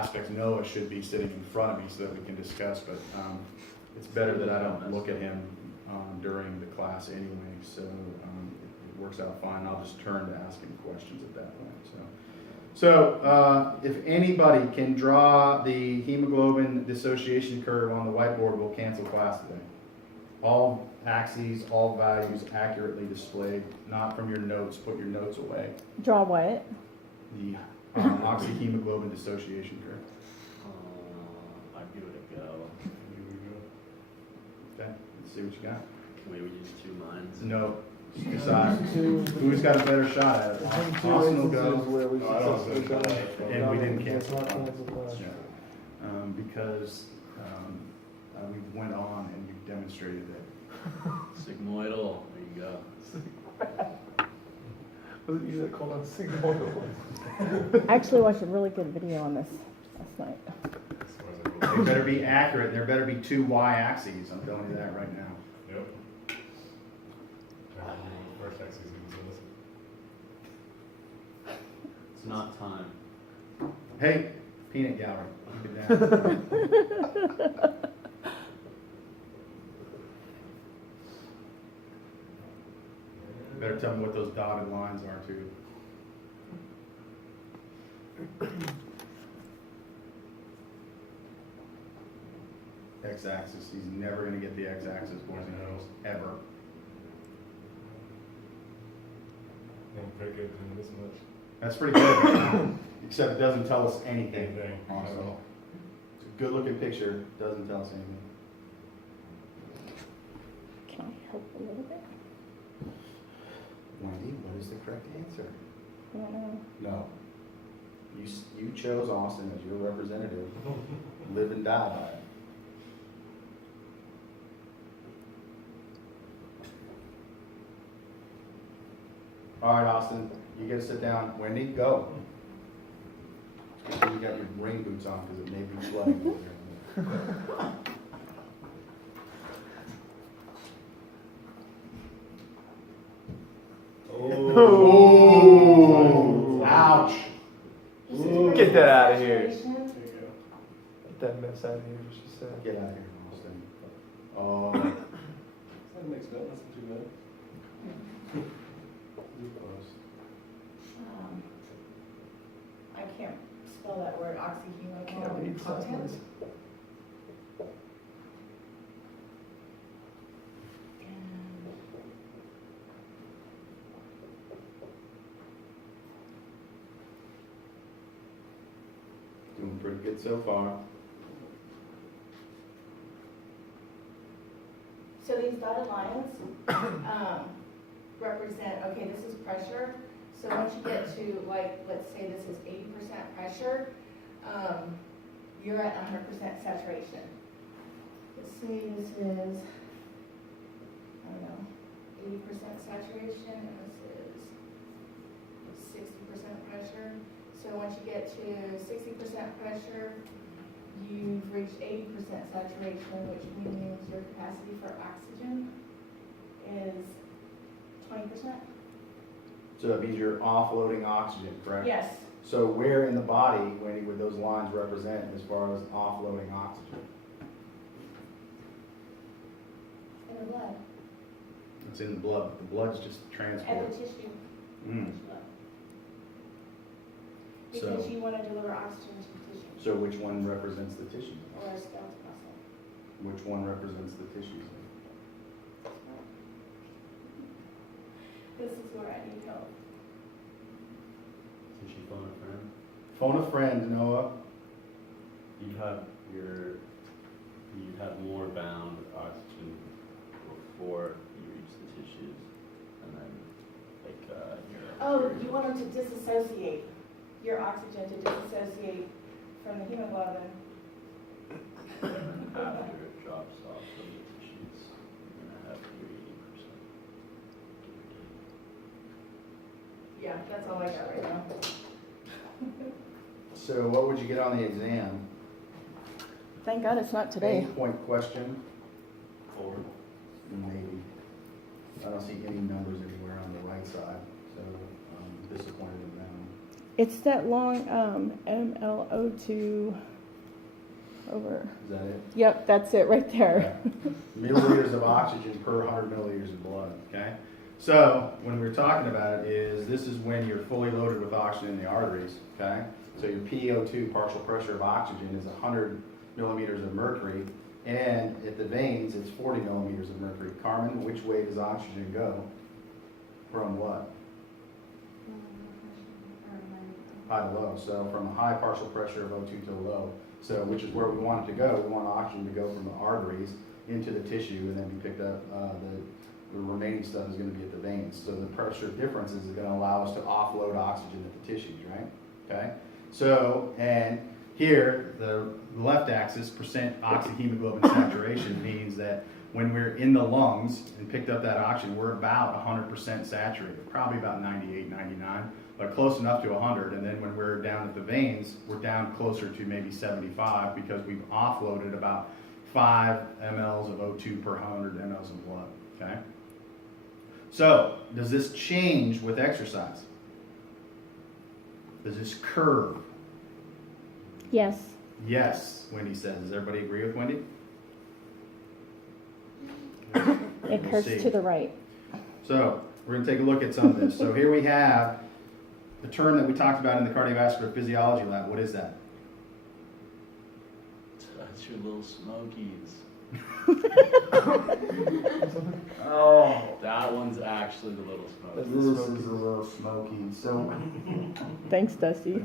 aspects. Noah should be sitting in front of me so that we can discuss, but it's better that I don't look at him during the class anyway, so it works out fine. I'll just turn to asking questions at that point. So if anybody can draw the hemoglobin dissociation curve on the whiteboard, we'll cancel class today. All axes, all values accurately displayed, not from your notes. Put your notes away. Draw what? The oxyhemoglobin dissociation curve. I'd give it a go. Okay, let's see what you got. Can we use 2 minds? No, just decide who's got a better shot at it. Austin will go, and we didn't cancel class. Because we went on and you demonstrated it. Sigmoidal, there you go. Was it usually called on sigmoidal? I actually watched a really good video on this last night. They better be accurate. There better be 2 y-axes. I'm telling you that right now. Yep. First axis is It's not time. Hey, peanut gallery. Keep it down. Better tell me what those dotted lines are too. X-axis. He's never going to get the x-axis, boys and girls, ever. I'm pretty good doing this much. That's pretty good, except it doesn't tell us anything. Anything. Also, it's a good-looking picture. Doesn't tell us anything. Can I help a little bit? Wendy, what is the correct answer? I don't know. No. You chose Austin as your representative. Live and die by it. All right, Austin, you get to sit down. Wendy, go. You got your rain boots on because it may be flooding over there. Oh! Ouch! Get that out of here. There you go. Get that mess out of here, what she said. Get out of here, Austin. Oh. That makes that not too bad. I can't spell that word, Can't read oxyhemoglobin signs. content. Doing pretty good so far. So these dotted lines represent, okay, this is pressure. So once you get to, like, let's say this is 80% pressure, you're at 100% saturation. Let's say this is, I don't know, 80% saturation, and this is 60% pressure. So once you get to 60% pressure, you've reached 80% saturation, which means your capacity for oxygen is 20%. So that means you're offloading oxygen, correct? Yes. So where in the body, Wendy, would those lines represent as far as offloading oxygen? In the blood. It's in the blood. The blood's just And transport. the tissue. Mm. Because So- you want to deliver oxygen to the tissue So which one represents the tissue? or a skeletal muscle. Which one represents the tissues? This is where I need help. Did she phone a friend? Phone a friend, Noah. You'd have more bound oxygen before you reach the tissues, and then your. Oh, you want them to disassociate, your oxygen to disassociate from the hemoglobin. And then after it drops off from the tissues, you're gonna have your 80%. Yeah, that's all I got right now. So what would you get on the exam? Thank God it's not today. 8-point question? 4. Maybe. I don't see any numbers anywhere on the right side, so I'm disappointed in them. It's that long MLO2 over. Is that it? Yep, that's it right there. Milliliters of oxygen per 100 milliliters of blood, okay? So when we're talking about it is, this is when you're fully loaded with oxygen in the arteries, okay? So your PO2, partial pressure of oxygen, is 100 millimeters of mercury, and at the veins, it's 40 millimeters of mercury. Carmen, which way does oxygen go? From what? High to low, so from a high partial pressure of O2 to a low. So which is where we want it to go. We want oxygen to go from the arteries into the tissue and then be picked up. The remaining stuff is going to be at the veins. So the pressure differences is going to allow us to offload oxygen at the tissues, right? Okay. So, and here, the left axis, percent oxyhemoglobin saturation, means that when we're in the lungs and picked up that oxygen, we're about 100% saturated, probably about 98, 99, but close enough to 100. And then when we're down at the veins, we're down closer to maybe 75 because we've offloaded about 5 mLs of O2 per 100 mLs of blood, okay? So, does this change with exercise? Does this curve? Yes. Yes, Wendy says. Does everybody agree with Wendy? It We'll curves see. to the right. So, we're going to take a look at some of this. So here we have the term that we talked about in the cardiovascular physiology lab. What is that? Touch your little smokies. Oh, That one's actually the little this smokies. is a little smoky. So, Thanks, Dusty.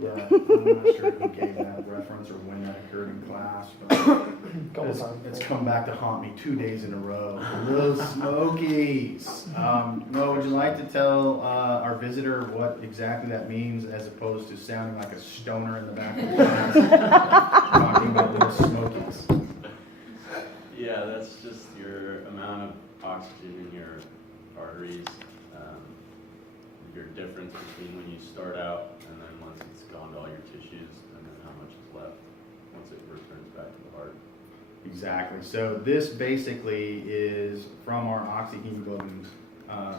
yeah, I'm not sure who gave that reference or when that occurred in class, but Couple times. it's come back to haunt me 2 days in a row. Little Smokies. Noah, would you like to tell our visitor what exactly that means, as opposed to sounding like a stoner in the back of the class talking about Little Smokies? Yeah, that's just your amount of oxygen in your arteries, your difference between when you start out and then once it's gone to all your tissues, and then how much is left once it returns back to the heart. Exactly. So this basically is from our oxyhemoglobin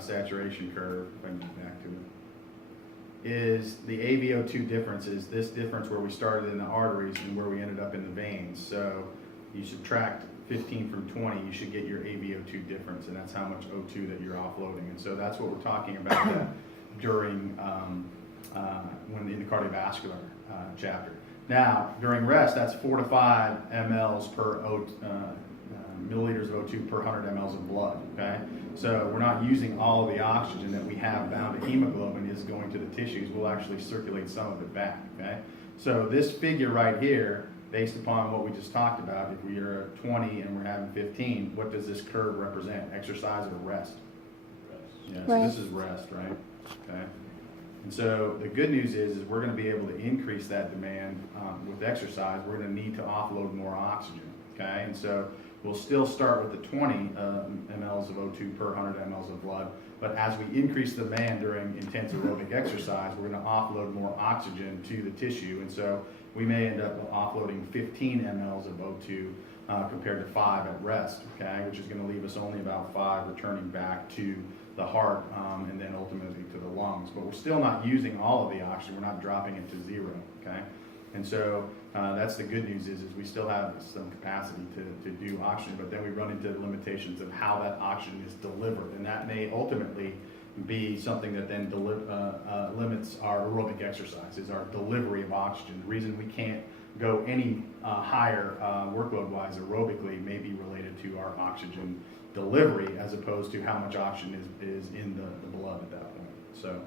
saturation curve, if I can get back to it, is the AVO2 difference, is this difference where we started in the arteries and where we ended up in the veins. So you subtract 15 from 20, you should get your AVO2 difference, and that's how much O2 that you're offloading. And so that's what we're talking about that during when in the cardiovascular chapter. Now, during rest, that's 4 to 5 mLs per milliliters of O2 per 100 mLs of blood, okay? So we're not using all of the oxygen that we have bound to hemoglobin is going to the tissues. We'll actually circulate some of it back, okay? So this figure right here, based upon what we just talked about, if we are at 20 and we're having 15, what does this curve represent? Exercise or rest? Yeah, so Right. this is rest, right? Okay. And so the good news is we're going to be able to increase that demand with exercise. We're going to need to offload more oxygen, okay? And so we'll still start with the 20 mLs of O2 per 100 mLs of blood, but as we increase the demand during intense aerobic exercise, we're going to offload more oxygen to the tissue. And so we may end up offloading 15 mLs of O2 compared to 5 at rest, okay? Which is going to leave us only about 5 returning back to the heart and then ultimately to the lungs. But we're still not using all of the oxygen. We're not dropping it to zero, okay? And so that's the good news is we still have some capacity to do oxygen, but then we run into the limitations of how that oxygen is delivered. And that may ultimately be something that then limits our aerobic exercise, is our delivery of oxygen. The reason we can't go any higher workload-wise aerobically may be related to our oxygen delivery as opposed to how much oxygen is in the blood at that point. So,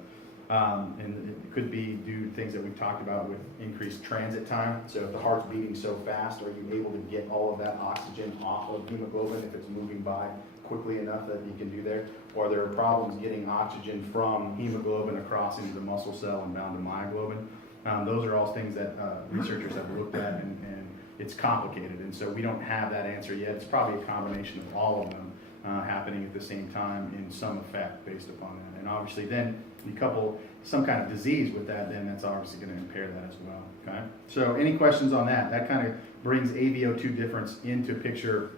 and it could be due to things that we've talked about with increased transit time. So if the heart's beating so fast, are you able to get all of that oxygen off of hemoglobin if it's moving by quickly enough that you can do there? Or there are problems getting oxygen from hemoglobin across into the muscle cell and bound to myoglobin. Those are all things that researchers have looked at, and it's complicated. And so we don't have that answer yet. It's probably a combination of all of them happening at the same time in some effect based upon that. And obviously then you couple some kind of disease with that, then that's obviously going to impair that as well, okay? So any questions on that? That kind of brings AVO2 difference into picture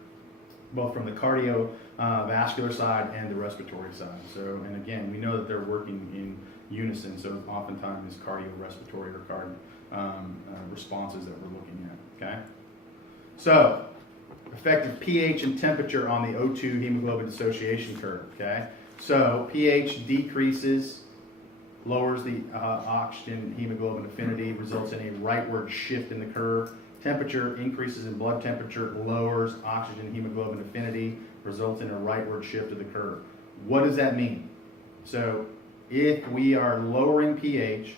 both from the cardiovascular side and the respiratory side. So, and again, we know that they're working in unison. So oftentimes it's cardiorespiratory or responses that we're looking at, okay? So, effective pH and temperature on the O2 hemoglobin dissociation curve, okay? So, pH decreases, lowers the oxygen hemoglobin affinity, results in a rightward shift in the curve. Temperature increases in blood temperature, lowers oxygen hemoglobin affinity, results in a rightward shift of the curve. What does that mean? So, if we are lowering pH,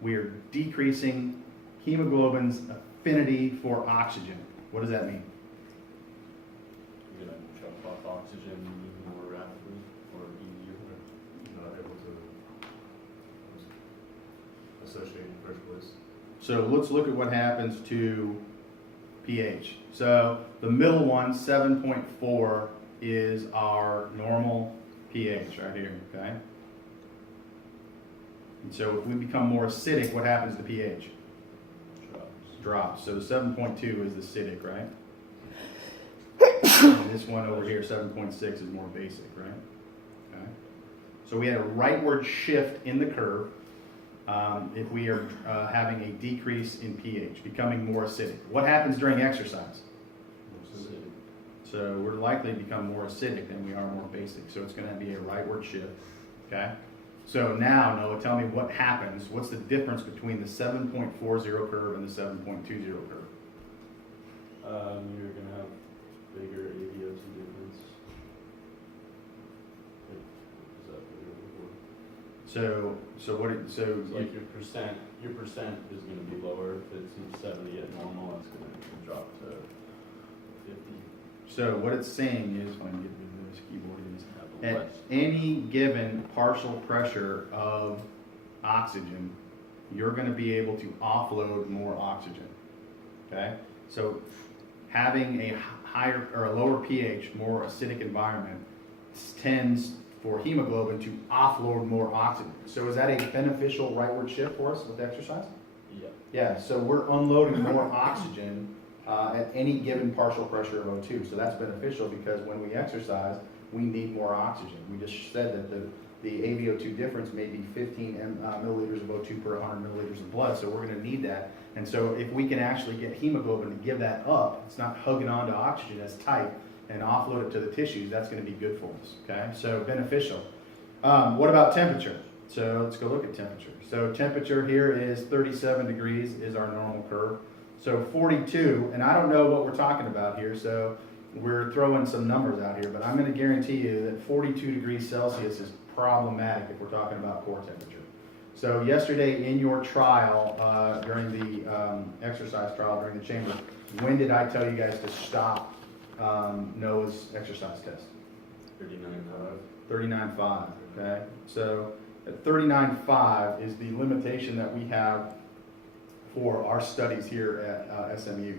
we are decreasing hemoglobin's affinity for oxygen. What does that mean? You're gonna chop off oxygen more rapidly or easier. You're not able to associate in the first place. So let's look at what happens to pH. So the middle one, 7.4, is our normal pH right here, okay? And so if we become more acidic, what happens to pH? Drops. So the 7.2 is the acidic, right? And this one over here, 7.6, is more basic, right? Okay. So we had a rightward shift in the curve if we are having a decrease in pH, becoming more acidic. What happens during exercise? So we're likely to become more acidic than we are more basic. So it's going to be a rightward shift, okay? So now, Noah, tell me what happens. What's the difference between the 7.40 curve and the 7.20 curve? You're gonna have bigger AVO2 difference. Like, is that what you're looking for? So what? It's like your percent is gonna be lower. If it's 70 at normal, it's gonna drop to 50. So what it's saying is, when I get rid of this keyboard, is Have a at less. any given partial pressure of oxygen, you're going to be able to offload more oxygen. Okay? So having a higher or a lower pH, more acidic environment tends for hemoglobin to offload more oxygen. So is that a beneficial rightward shift for us with exercise? Yeah. Yeah, so we're unloading more oxygen at any given partial pressure of O2. So that's beneficial because when we exercise, we need more oxygen. We just said that the AVO2 difference may be 15 milliliters of O2 per 100 milliliters of blood, so we're going to need that. And so if we can actually get hemoglobin to give that up, it's not hugging onto oxygen as tight, and offload it to the tissues, that's going to be good for us, okay? So beneficial. What about temperature? So let's go look at temperature. So temperature here is 37 degrees is our normal curve. So 42, and I don't know what we're talking about here, so we're throwing some numbers out here, but I'm going to guarantee you that 42 degrees Celsius is problematic if we're talking about core temperature. So yesterday in your trial, during the exercise trial, during the chamber, when did I tell you guys to stop Noah's exercise test? 39.5. 39.5, okay? So at 39.5 is the limitation that we have for our studies here at SMU.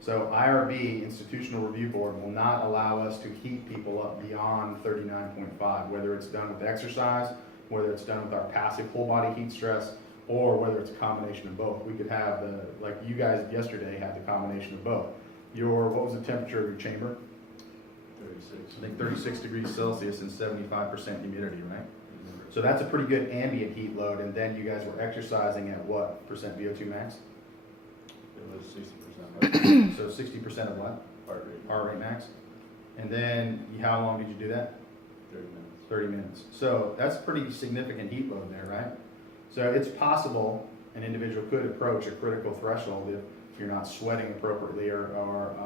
So IRB, Institutional Review Board, will not allow us to heat people up beyond 39.5, whether it's done with exercise, whether it's done with our passive whole body heat stress, or whether it's a combination of both. We could have like you guys yesterday had the combination of both. What was the temperature of your chamber? 36. I think 36 degrees Celsius and 75% humidity, right? So that's a pretty good ambient heat load, and then you guys were exercising at what percent VO2 max? It was 60%. So 60% of what? Heart rate. Heart rate max. And then how long did you do that? 30 minutes. 30 minutes. So that's a pretty significant heat load there, right? So it's possible an individual could approach a critical threshold if you're not sweating appropriately or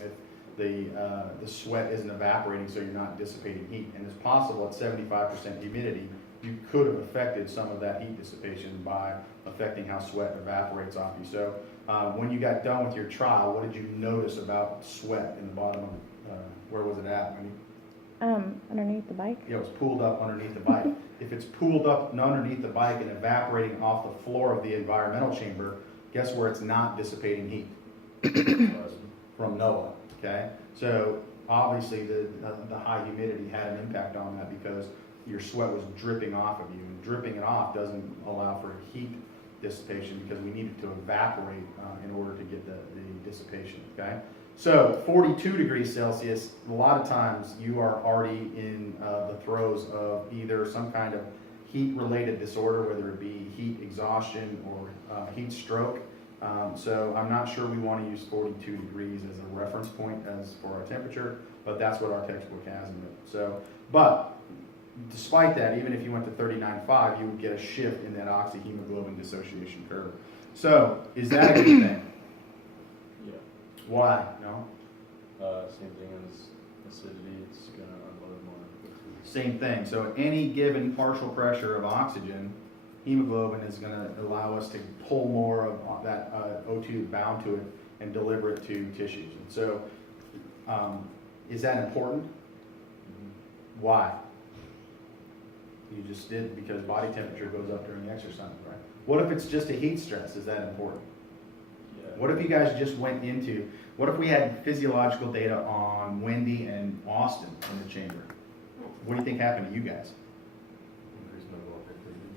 if the sweat isn't evaporating, so you're not dissipating heat. And it's possible at 75% humidity, you could have affected some of that heat dissipation by affecting how sweat evaporates off you. So when you got done with your trial, what did you notice about sweat in the bottom of where was it at? Underneath the bike. Yeah, it was pooled up underneath the bike. If it's pooled up and underneath the bike and evaporating off the floor of the environmental chamber, guess where it's not dissipating heat? From NOAA, okay? So obviously the high humidity had an impact on that because your sweat was dripping off of you. And dripping it off doesn't allow for heat dissipation because we need it to evaporate in order to get the dissipation, okay? So 42 degrees Celsius, a lot of times you are already in the throes of either some kind of heat-related disorder, whether it be heat exhaustion or heat stroke. So I'm not sure we want to use 42 degrees as a reference point as for our temperature, but that's what our textbook has in it. So, but despite that, even if you went to 39.5, you would get a shift in that oxyhemoglobin dissociation curve. So, is that a good thing? Yeah. Why? No? Same thing as acidity, it's gonna unload more quickly. Same thing. So at any given partial pressure of oxygen, hemoglobin is going to allow us to pull more of that O2 bound to it and deliver it to tissues. And so, is that important? Why? You just did because body temperature goes up during exercise, right? What if it's just a heat stress? Is that important? Yeah. What if you guys just went into, what if we had physiological data on Wendy and Austin in the chamber? What do you think happened to you guys? Increase metabolic activity.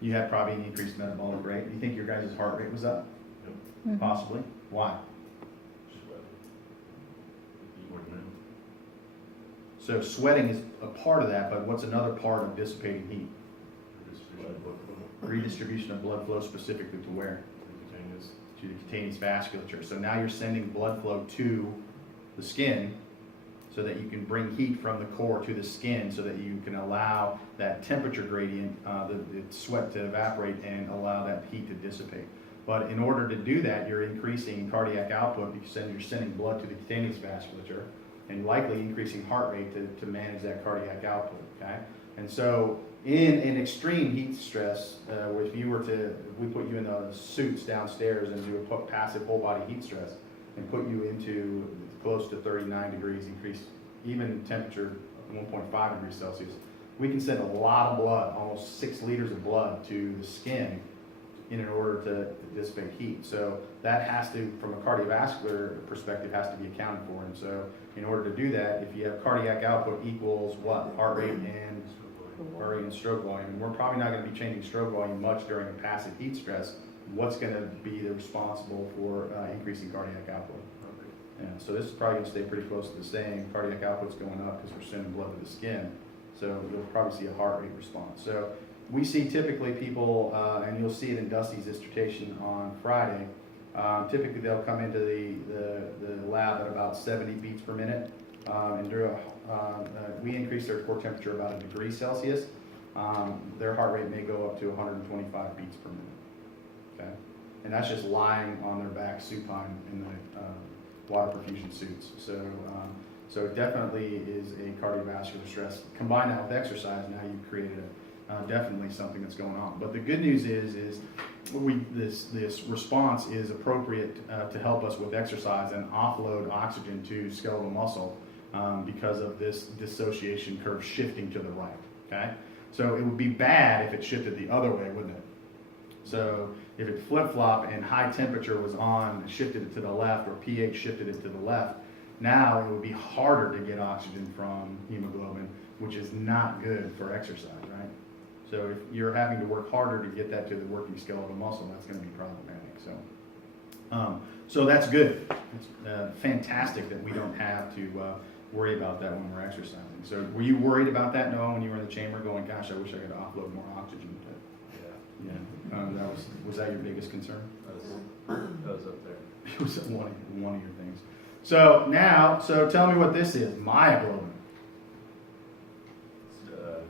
You had probably an increased metabolic rate. Do you think your guys' heart rate was up? Mhm. Possibly. Why? Sweat. Working out. So sweating is a part of that, but what's another part of dissipating heat? Redistribution of blood flow. Redistribution of blood flow specifically to where? Cutaneous. To the cutaneous vasculature. So now you're sending blood flow to the skin so that you can bring heat from the core to the skin so that you can allow that temperature gradient, the sweat to evaporate and allow that heat to dissipate. But in order to do that, you're increasing cardiac output because then you're sending blood to the cutaneous vasculature and likely increasing heart rate to manage that cardiac output, okay? And so in an extreme heat stress, if you were to, if we put you in the suits downstairs and do a passive whole body heat stress and put you into close to 39 degrees, increased even temperature 1.5 degrees Celsius, we can send a lot of blood, almost 6 liters of blood to the skin in order to dissipate heat. So that has to, from a cardiovascular perspective, has to be accounted for. And so in order to do that, if you have cardiac output equals what? Heart rate and stroke volume. And we're probably not going to be changing stroke volume much during a passive heat stress. What's going to be responsible for increasing cardiac output? Yeah, so this is probably going to stay pretty close to the same. Cardiac output's going up because we're sending blood to the skin. So you'll probably see a heart rate response. So we see typically people, and you'll see it in Dusty's dissertation on Friday, typically they'll come into the lab at about 70 beats per minute. And we increase their core temperature about 1 degree Celsius. Their heart rate may go up to 125 beats per minute. Okay? And that's just lying on their back supine in the water perfusion suits. So it definitely is a cardiovascular stress. Combine that with exercise, now you've created definitely something that's going on. But the good news is this response is appropriate to help us with exercise and offload oxygen to skeletal muscle because of this dissociation curve shifting to the right. Okay, so it would be bad if it shifted the other way, wouldn't it? So if it flip-flopped and high temperature was on, shifted it to the left, or pH shifted it to the left, now it would be harder to get oxygen from hemoglobin, which is not good for exercise, right? So if you're having to work harder to get that to the working skeletal muscle, that's going to be problematic. So that's good. It's fantastic that we don't have to worry about that when we're exercising. So were you worried about that, Noah, when you were in the chamber going, gosh, I wish I could offload more oxygen? Yeah. Yeah. Was that your biggest concern? That was up there. It was one of your things. So now, tell me what this is, myoglobin. Your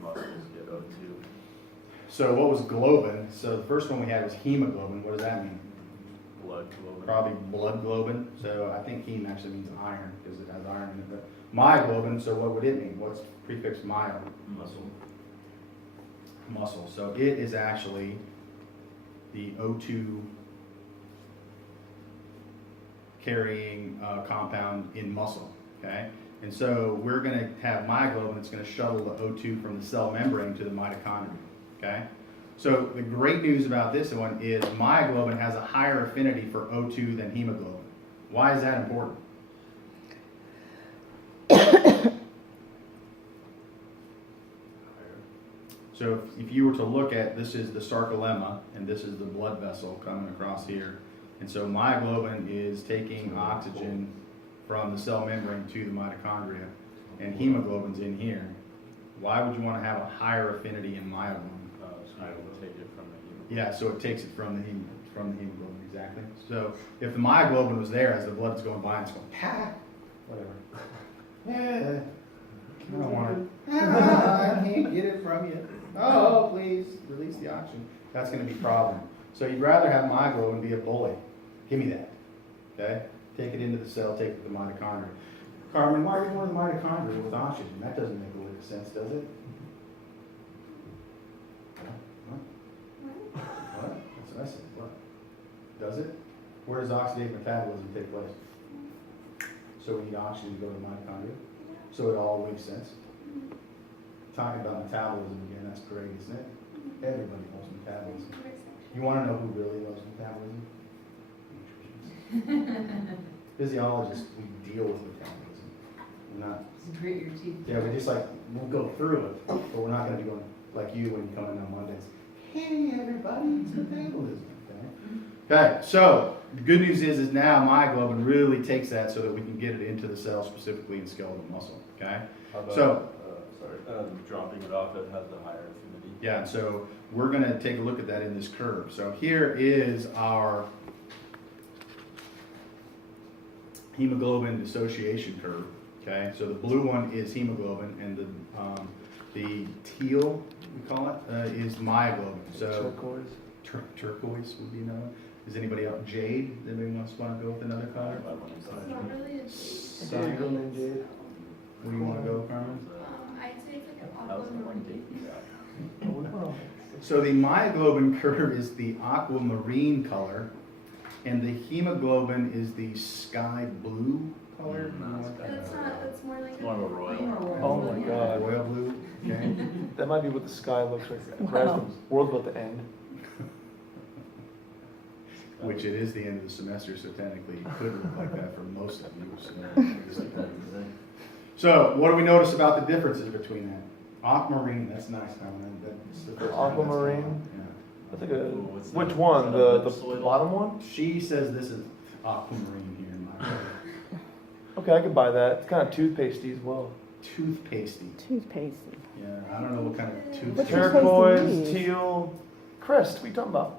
muscles get O2. So what was globin? So the first one we had was hemoglobin. What does that mean? Blood globin. Probably blood globin. So I think heme actually means iron because it has iron in it. But myoglobin, so what would it mean? What's prefix myo? Muscle. Muscle. So it is actually the O2 carrying compound in muscle, okay? And so we're going to have myoglobin that's going to shuttle the O2 from the cell membrane to the mitochondria, okay? So the great news about this one is myoglobin has a higher affinity for O2 than hemoglobin. Why is that important? So if you were to look at, this is the sarcolemma, and this is the blood vessel coming across here. And so myoglobin is taking oxygen from the cell membrane to the mitochondria, and hemoglobin's in here. Why would you want to have a higher affinity in myoglobin? So I will take it from the Yeah, so it takes it from the hemoglobin, exactly. So if the myoglobin was there as the blood is going by and it's going, whatever. Yeah, I don't want it. I can't get it from you. Oh, please, release the oxygen. That's going to be a problem. So you'd rather have myoglobin be a bully. Give me that. Okay? Take it into the cell, take it to the mitochondria. Carmen, why are we want the mitochondria with oxygen? That doesn't make a lick of sense, does it? What? That's what I said. What? Does it? Where does oxidative metabolism take place? So we need oxygen to go to the mitochondria. So it all makes sense. Talking about metabolism again, that's great, isn't it? Everybody loves metabolism. You want to know who really loves metabolism? Physiologists, we deal with metabolism. We're not. Grit your teeth. Yeah, we just like, we'll go through it, but we're not going to be going like you when you come in on Mondays. Hey, everybody, it's metabolism. Okay, so the good news is now myoglobin really takes that so that we can get it into the cell, specifically in skeletal muscle. Okay, How about, So- dropping it off that has the higher affinity. yeah, and so we're going to take a look at that in this curve. So here is our hemoglobin dissociation curve. Okay, so the blue one is hemoglobin, and the teal, we call it, is myoglobin. So Turquoise. turquoise would be another one. Is anybody else? Jade? Anybody want to go with another color? It's not really a shade. Jade, girl named Jade. Where do you want to go, Carmen? I'd say it's like an That was the one aquamarine. So the myoglobin curve is the aquamarine color, and the hemoglobin is the sky blue color. That's not, that's more like More of a royal. Oh my God. Royal blue. Okay. That might be what the sky looks like. Wow. The world's about to end. Which it is the end of the semester, so technically it could look like that for most of you. So what do we notice about the differences between that? Aquamarine, that's nice, Carmen. That's the first time that's Aquamarine? come up, yeah. That's like a. Ooh, what's Which that? one? Is that The a ellipsoid? bottom one? She says this is aquamarine here in my Okay, I could buy that. It's kind of toothpastey as well. toothpastey. Toothpaste. Yeah, I don't know what kind of What's toothpaste. your Turquoise, Toothpaste? teal, crest. What are you talking about?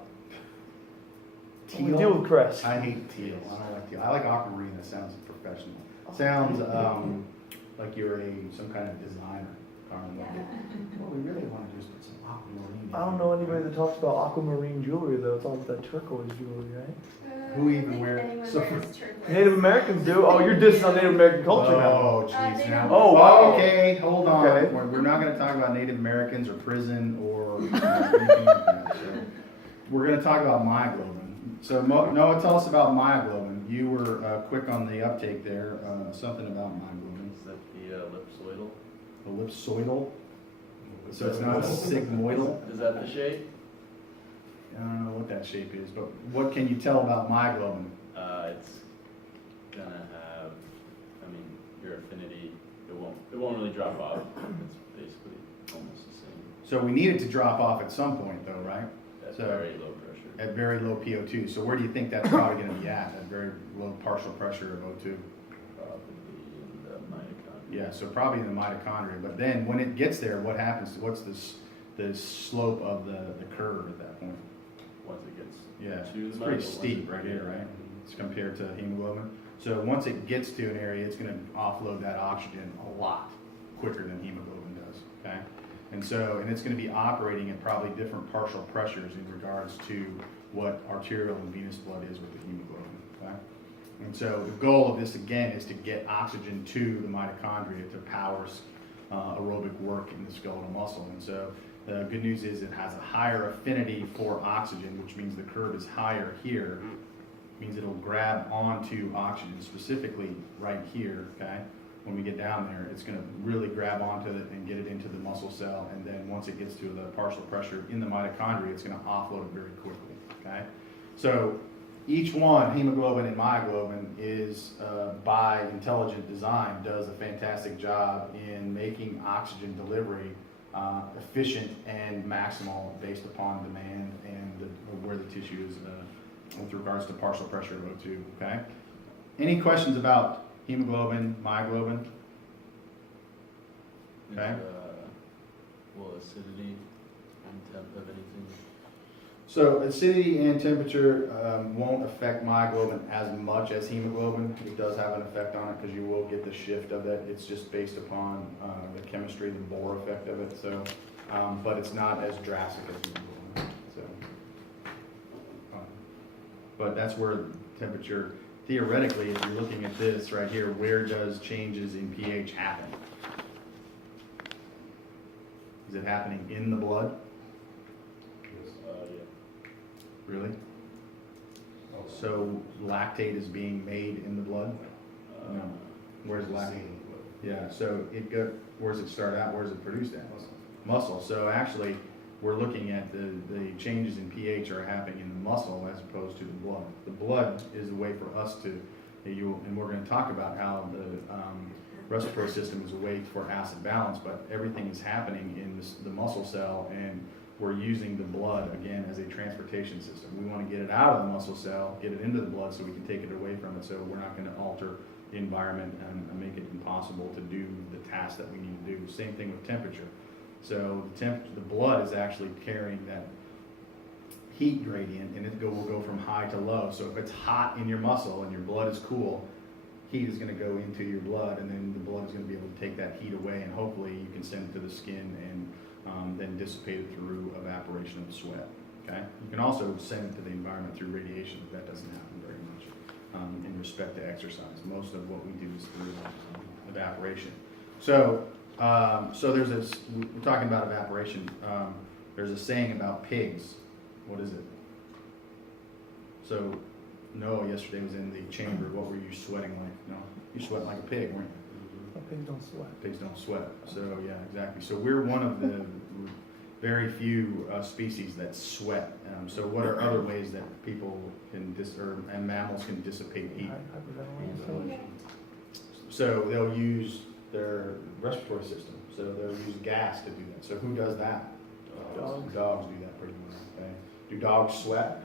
We Teal? deal with crest. I hate teal. I don't like teal. I like aquamarine. That sounds professional. Sounds like you're some kind of designer, Carmen. What we really want to do is put some aquamarine. I don't know anybody that talks about aquamarine jewelry though. It's all about that turquoise jewelry, right? Who even wears- Anyone so- wears turquoise. Native Americans do. Oh, you're dissing on Native American culture now. Oh, jeez. they Now. don't- Oh, wow. Okay, hold on. Okay. We're not going to talk about Native Americans or prison or anything like that. So we're going to talk about myoglobin. So Noah, tell us about myoglobin. You were quick on the uptake there. Something about myoglobin. Is that the ellipsoidal? Ellipsoidal. So it's not sigmoidal. Is that the shape? I don't know what that shape is, but what can you tell about myoglobin? It's gonna have, I mean, your affinity, it won't really drop off. It's basically almost the same So we need it to drop off at some point, though, right? at So- very low pressure. At very low PO2. So where do you think that's probably going to be at very low partial pressure of O2? Probably in the mitochondria. Yeah, so probably in the mitochondria. But then when it gets there, what happens? What's the slope of the curve at that point? Once it gets Yeah, to it's the pretty mito- once steep it- right here, right? It's compared to hemoglobin. So once it gets to an area, it's going to offload that oxygen a lot quicker than hemoglobin does, okay? And it's going to be operating at probably different partial pressures in regards to what arterial and venous blood is with the hemoglobin, okay? And so the goal of this, again, is to get oxygen to the mitochondria to power aerobic work in the skeletal muscle. And so the good news is it has a higher affinity for oxygen, which means the curve is higher here. Means it'll grab onto oxygen, specifically right here, okay? When we get down there, it's going to really grab onto it and get it into the muscle cell. And then once it gets to the partial pressure in the mitochondria, it's going to offload it very quickly, okay? So each one, hemoglobin and myoglobin, is by intelligent design, does a fantastic job in making oxygen delivery efficient and maximal based upon demand and where the tissue is with regards to partial pressure of O2, okay? Any questions about hemoglobin, myoglobin? Okay. Will acidity and temp have anything? So acidity and temperature won't affect myoglobin as much as hemoglobin. It does have an effect on it because you will get the shift of it. It's just based upon the chemistry, the Bohr effect of it. So, but it's not as drastic as hemoglobin. So, but that's where temperature, theoretically, if you're looking at this right here, where does changes in pH happen? Is it happening in the blood? Yeah. Really? So lactate is being made in the blood? No. Where's lactate? Yeah, so where does it start out? Where does it produce at? Muscle. So actually, we're looking at the changes in pH are happening in the muscle as opposed to the blood. The blood is a way for us to, and we're going to talk about how the respiratory system is a way for acid balance, but everything is happening in the muscle cell, and we're using the blood again as a transportation system. We want to get it out of the muscle cell, get it into the blood so we can take it away from it, so we're not going to alter the environment and make it impossible to do the task that we need to do. Same thing with temperature. So the blood is actually carrying that heat gradient, and will go from high to low. So if it's hot in your muscle and your blood is cool, heat is going to go into your blood, and then the blood is going to be able to take that heat away, and hopefully you can send it to the skin and then dissipate it through evaporation of sweat. Okay. You can also send it to the environment through radiation, but that doesn't happen very much in respect to exercise. Most of what we do is through evaporation. So there's this. We're talking about evaporation. There's a saying about pigs. What is it? So Noah yesterday was in the chamber. What were you sweating like? No, you sweat like a pig, weren't you? Pigs don't sweat. Pigs don't sweat. So yeah, exactly. So we're one of the very few species that sweat. So what are other ways that people can and mammals can dissipate heat? Hyperventilation. So they'll use their respiratory system. So they'll use gas to do that. So who does that? Dogs. Dogs do that pretty well. Okay. Do dogs sweat?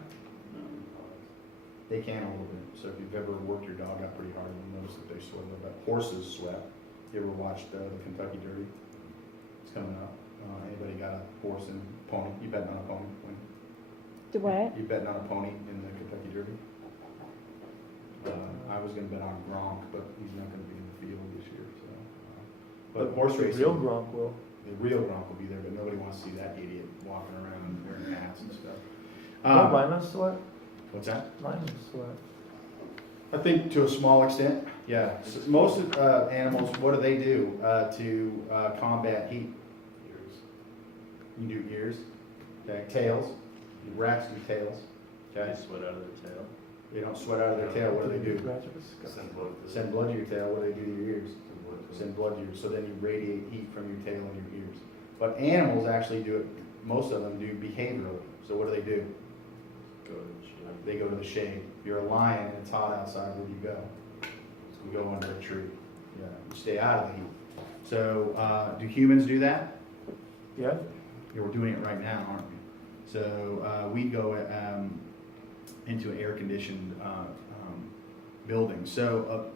They can a little bit. So if you've ever worked your dog out pretty hard, you'll notice that they sweat a little bit. Horses sweat. You ever watched the Kentucky Derby? It's coming up. Anybody got a horse and pony? You betting on a pony? Do what? You betting on a pony in the Kentucky Derby? I was going to bet on Gronk, but he's not going to be in the field this year. So, but horse The racing, real Gronk will. the real Gronk will be there, but nobody wants to see that idiot walking around wearing hats and stuff. Don't rhinos sweat? What's that? Rhinos sweat. I think to a small extent, yeah. Most animals, what do they do to combat heat? Ears. You do ears, okay. Tails, rats do tails, okay. They sweat out of their tail. They don't sweat out of their tail, what do they do? Scratch of a skull. Send blood to. Send blood to your tail, what do they do to your ears? Send blood to. Send blood to your, so then you radiate heat from your tail and your ears. But animals actually do it, most of them do behaviorally. So what do? Go to the shade. They go to the shade. If you're a lion and it's hot outside, where do you go? You go under a tree. Yeah, you stay out of the heat. So do humans do that? Yeah? Yeah, we're doing it right now, aren't we? So we go into an air-conditioned building. So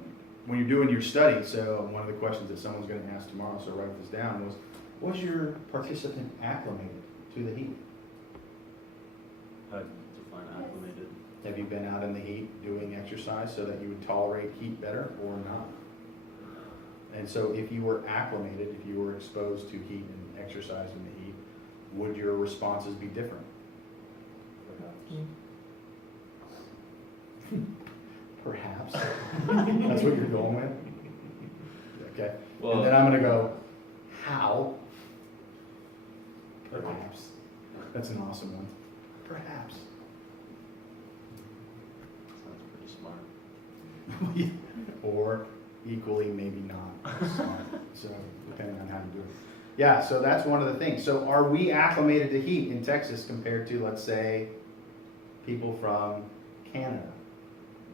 when you're doing your study, so one of the questions that someone's going to ask tomorrow, so write this down, was your participant acclimated to the heat? How do you define acclimated? Have you been out in the heat doing exercise so that you would tolerate heat better or not? And so if you were acclimated, if you were exposed to heat and exercise in the heat, would your responses be different? Perhaps. That's what you're going with? Okay. Well, And then I'm gonna go, how? Perhaps. That's an awesome one. Perhaps. sounds pretty smart. Or equally, maybe not. So depending on how you do it. Yeah, so that's one of the things. So are we acclimated to heat in Texas compared to, let's say, people from Canada?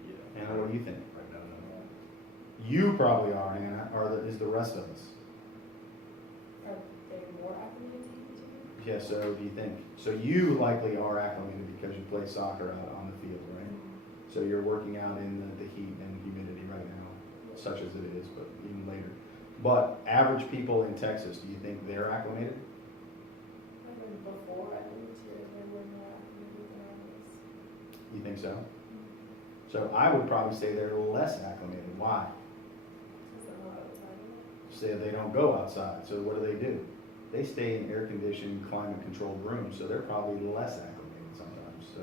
Yeah. Anna, what do you think? Right now, no. You probably are, Anna, or is the rest of us? Are they more acclimated to heat too? Yeah, so do you think? So you likely are acclimated because you play soccer out on the field, right? So you're working out in the heat and humidity right now, such as it is, but even later. But average people in Texas, do you think they're acclimated? And before I moved here, there were more acclimated than others. You think so? So I would probably say they're less acclimated. Why? Because I'm not outside. Say they don't go outside. So what do? They stay in air-conditioned, climate-controlled rooms, so they're probably less acclimated sometimes. So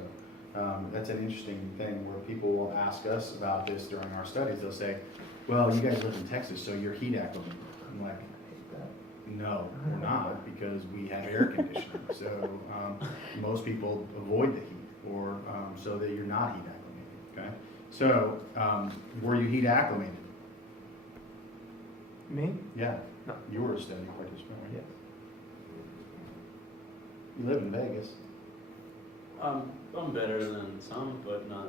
that's an interesting thing where people will ask us about this during our studies. They'll say, well, you guys live in Texas, so you're heat acclimated. I'm like, no, we're not, because we have air conditioning. So most people avoid the heat, or so that you're not heat acclimated, okay? So were you heat acclimated? Me? Yeah. No. You were a study participant, right? Yes. You live in Vegas. I'm better than some, but not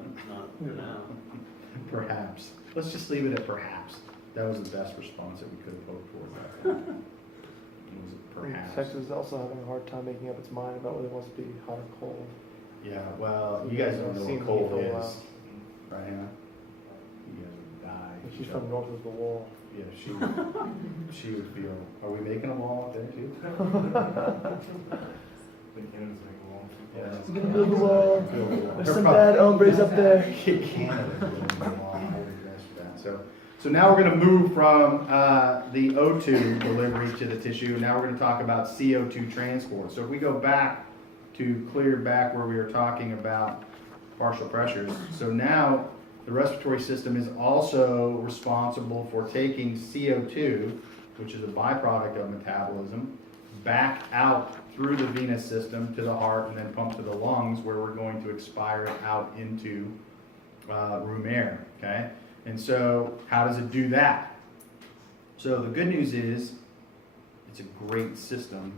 for now. Perhaps. Let's just leave it at perhaps. That was the best response that we could have hoped for at that time. Was it perhaps? Texas is also having a hard time making up its mind about whether it wants to be hot or cold. Yeah, well, you guys don't know Seen what the cold for a is, while. right, Hannah? You guys would die. But she's from north of the wall. Yeah, she would feel, are we making a wall out there too? The Canada's making a wall. Yeah. We're gonna build the wall. Build the wall. There's They're some probably- bad hombres up there. Canada building the wall. I would guess for that. So now we're going to move from the O2 delivery to the tissue. Now we're going to talk about CO2 transport. So if we go back to clear back where we were talking about partial pressures. So now the respiratory system is also responsible for taking CO2, which is a byproduct of metabolism, back out through the venous system to the heart and then pump to the lungs, where we're going to expire it out into room air, okay? And so how does it do that? So the good news is it's a great system